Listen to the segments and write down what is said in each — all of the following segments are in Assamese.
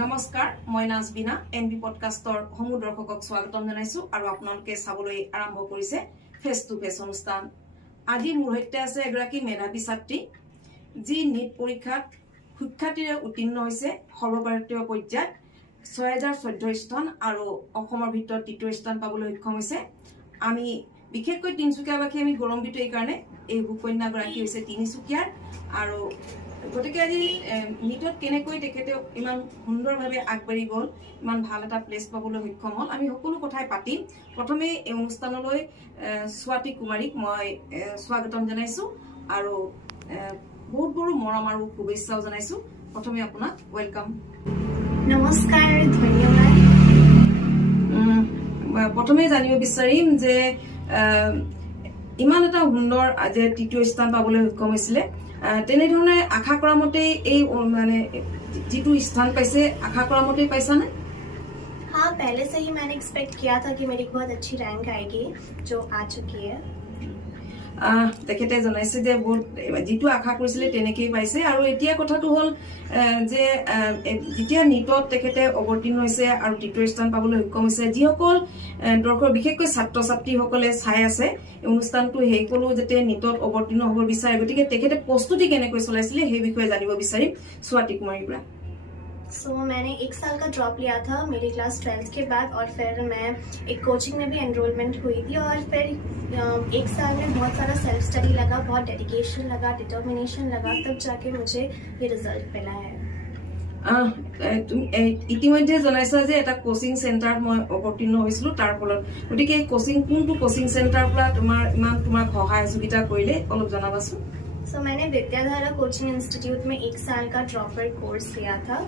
নমস্কাৰ মই নাজবিনা এনবি পডকাষ্টৰ সমূহ দৰ্শকক স্বাগতম জনাইছো আৰু আপোনালোকে চাবলৈ আৰম্ভ কৰিছে ফেস টু ফেস অনুষ্ঠান। আজি মোৰ সৈতে আছে এগৰাকী মেধাৱী ছাত্ৰী যি নিট পৰীক্ষাত সুখ্যাতিৰে উত্তীৰ্ণ হৈছে সৰ্বভাৰতীয় পৰ্যায়ত 6014 স্থান আৰু অসমৰ ভিতৰত তৃতীয় স্থান পাবলৈ সক্ষম হৈছে। আমি বিশেষকৈ তিনিচুকীয়াবাসী আমি গৌৰৱান্বিত এই কাৰণে এই ভূকন্যাগৰাকী হৈছে তিনিচুকীয়াৰ আৰু গতিকে আজি নিটত কেনেকৈ তেখেতে ইমান সুন্দৰভাৱে আগবাঢ়ি গ'ল, ইমান ভাল এটা প্লেচ পাবলৈ সক্ষম হ'ল, আমি সকলো কথাই পাতিম। প্ৰথমে এই অনুষ্ঠানলৈ স্বাতি কুমাৰীক মই স্বাগতম জনাইছো আৰু বহুত বহুত মৰম আৰু শুভেচ্ছাও জনাইছো। প্ৰথমে আপোনাক ওয়েলকাম। নমস্কাৰ, ধন্যবাদ। প্ৰথমে জানিব বিচাৰিম যে ইমান এটা সুন্দৰ যে তৃতীয় স্থান পাবলৈ সক্ষম হৈছিলে, তেনেধৰণে আশা কৰা মতে এই মানে যিটো স্থান পাইছে আশা কৰা মতে পাইছা নে? हाँ, पहले से ही मैंने एक्सपेक्ट किया था कि मेरी बहुत अच्छी रैंक आएगी, जो आ चुकी है। তেখেতে জনাইছে যে বহুত যিটো আশা কৰিছিলে তেনেকেই পাইছে আৰু এতিয়া কথাটো হ'ল যে যেতিয়া নিটত তেখেতে অৱতীৰ্ণ হৈছে আৰু তৃতীয় স্থান পাবলৈ সক্ষম হৈছে, যিসকল দৰ্শক বিশেষকৈ ছাত্ৰ ছাত্ৰীসকলে চাই আছে এই অনুষ্ঠানটো সেইসকলো যাতে নিটত অৱতীৰ্ণ হ'ব বিচাৰে, গতিকে তেখেতে প্ৰস্তুতি কেনেকৈ চলাইছিলে সেই বিষয়ে জানিব বিচাৰিম স্বাতি কুমাৰীৰ পৰা। मैंने 1 साल का ड्रॉप लिया था मेरी क्लास 12th के बाद, और फिर मैं एक कोचिंग में भी एनरोलमेंट हुई थी, और फिर 1 साल में बहुत सारा सेल्फ स्टडी लगा, बहुत डेडिकेशन लगा, डिटर्मिनेशन लगा, तब जाके मुझे ये रिजल्ट मिला है। ইতিমধ্যে জনাইছা যে এটা কোচিং চেণ্টাৰত মই অৱতীৰ্ণ হৈছিলো, তাৰ ফলত গতিকে কোনটো কোচিং চেণ্টাৰৰ পৰা তোমাক সহায় সহযোগিতা কৰিলে অলপ জনাবাচোন। मैंने विद्याधारा कोचिंग इंस्टीट्यूट में 1 साल का ड्रॉपर कोर्स लिया था।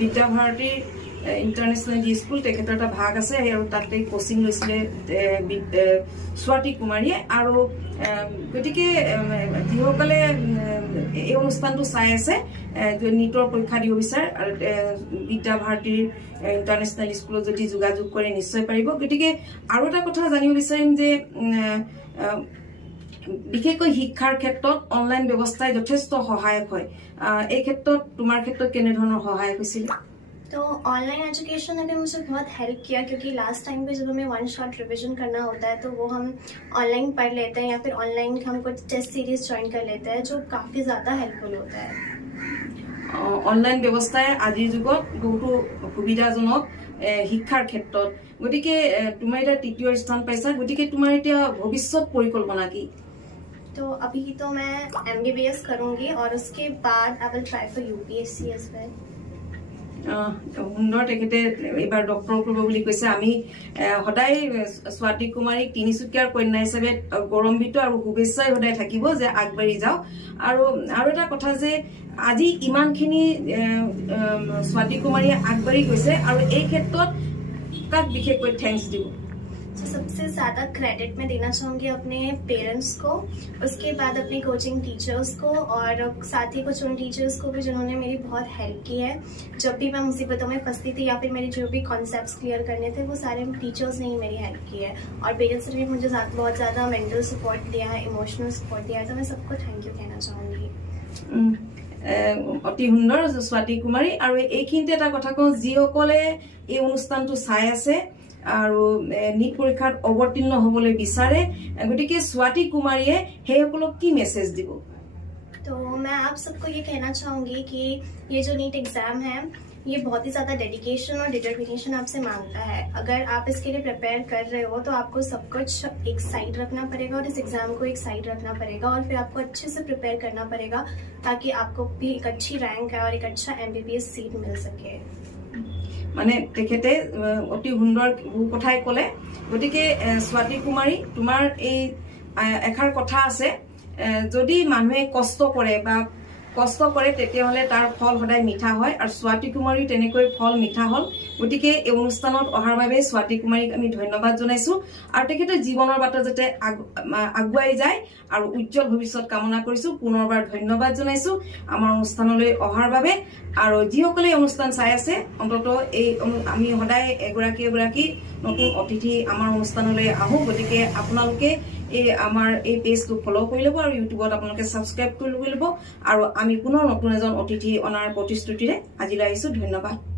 বিদ্যাভাৰতীৰ ইণ্টাৰনেশ্যনেল যি স্কুল তেখেতৰ এটা ভাগ আছে আৰু তাতে কোচিং লৈছিলে স্বাতি কুমাৰীয়ে। আৰু গতিকে যিসকলে এই অনুষ্ঠানটো চাই আছে নিটৰ পৰীক্ষা দিব বিচাৰে আৰু বিদ্যাভাৰতীৰ ইণ্টাৰনেশ্যনেল স্কুলত যদি যোগাযোগ কৰে নিশ্চয় পাৰিব। গতিকে আৰু এটা কথা জানিব বিচাৰিম যে বিশেষকৈ শিক্ষাৰ ক্ষেত্ৰত অনলাইন ব্যৱস্থাই যথেষ্ট সহায়ক হয়, এই ক্ষেত্ৰত তোমাৰ ক্ষেত্ৰত কেনে ধৰণৰ সহায়ক হৈছিল? तो ऑनलाइन एजुकेशन ने भी मुझे बहुत हेल्प किया, क्योंकि लास्ट टाइम पे जब हमें 1 शॉट रिवीजन करना होता है तो वो हम ऑनलाइन पढ़ लेते हैं, या फिर ऑनलाइन हम कुछ टेस्ट सीरीज ज्वाइन कर लेते हैं, जो काफ़ी ज़्यादा हेल्पफुल होता है। অনলাইন ব্যৱস্থাই আজিৰ যুগত বহুতো সুবিধাজনক শিক্ষাৰ ক্ষেত্ৰত। গতিকে তোমাৰ এতিয়া তৃতীয় স্থান পাইছা, গতিকে তোমাৰ এতিয়া ভৱিষ্যত পৰিকল্পনা কি? तो अभी तो मैं MBBS करूँगी, और उसके बाद I will try for UPSC as well. সুন্দৰ, তেখেতে এইবাৰ ডক্টৰ কৰিব বুলি কৈছে। আমি সদায় স্বাতি কুমাৰীক তিনিচুকীয়াৰ কন্যা হিচাপে গৌৰৱান্বিত আৰু শুভেচ্ছাই সদায় থাকিব যে আগবাঢ়ি যাওক। আৰু এটা কথা যে আজি ইমানখিনি স্বাতি কুমাৰীয়ে আগবাঢ়ি গৈছে, আৰু এই ক্ষেত্ৰত কাক বিশেষকৈ থেংকছ দিব? तो सबसे ज़्यादा क्रेडिट मैं देना चाहूँगी अपने पेरेंट्स को, उसके बाद अपने कोचिंग टीचर्स को, और साथ ही कुछ उन टीचर्स को भी जिन्होंने मेरी बहुत हेल्प की है। जब भी मैं मुसीबतों में फंसती थी या फिर मेरे जो भी कॉन्सेप्ट्स क्लियर करने थे, वो सारे टीचर्स ने ही मेरी हेल्प की है, और पेरेंट्स ने भी मुझे बहुत ज़्यादा मेंटल सपोर्ट दिया है, इमोशनल सपोर्ट दिया है, तो मैं सबको थैंक यू कहना चाहूँगी। অতি সুন্দৰ স্বাতি কুমাৰী। আৰু এইখিনিতে এটা কথা কওঁ, যিসকলে এই অনুষ্ঠানটো চাই আছে আৰু নিট পৰীক্ষাত অৱতীৰ্ণ হ'বলৈ বিচাৰে, গতিকে স্বাতি কুমাৰীয়ে সেইসকলক কি মেছেজ দিব? तो मैं आप सबको ये कहना चाहूँगी कि ये जो नीट एग्ज़ाम है, ये बहुत ही ज़्यादा डेडिकेशन और डिटर्मिनेशन आपसे मांगता है। अगर आप इसके लिए प्रिपेयर कर रहे हो तो आपको सब कुछ एक साइड रखना पड़ेगा, और इस एग्ज़ाम को एक साइड रखना पड़ेगा, और फिर आपको अच्छे से प्रिपेयर करना पड़ेगा, ताकि आपको भी एक अच्छी रैंक है और एक अच्छा MBBS सीट मिल सके। মানে তেখেতে অতি সুন্দৰ কথাই ক'লে। গতিকে স্বাতি কুমাৰী, তোমাৰ এই এষাৰ কথা আছে, যদি মানুহে কষ্ট কৰে তেতিয়াহ'লে তাৰ ফল সদায় মিঠা হয়, আৰু স্বাতি কুমাৰী তেনেকৈ ফল মিঠা হ'ল। গতিকে এই অনুষ্ঠানত অহাৰ বাবে স্বাতি কুমাৰীক আমি ধন্যবাদ জনাইছো, আৰু তেখেতে জীৱনৰ বাটত যাতে আগুৱাই যায় আৰু উজ্জ্বল ভৱিষ্যত কামনা কৰিছো। পুনৰবাৰ ধন্যবাদ জনাইছো আমাৰ অনুষ্ঠানলৈ অহাৰ বাবে। আৰু যিসকলে অনুষ্ঠান চাই আছে, অন্তত এই আমি সদায় এগৰাকী নতুন অতিথি আমাৰ অনুষ্ঠানলৈ আহোঁ, গতিকে আপোনালোকে এই আমাৰ এই পেজটো ফ'ল' কৰি ল'ব আৰু ইউটিউবত আপোনালোকে ছাবস্ক্ৰাইব কৰি ল'ব আৰু আমি পুনৰ নতুন এজন অতিথি অনাৰ প্ৰতিশ্ৰুতিৰে আজিলৈ আহিছোঁ। ধন্যবাদ।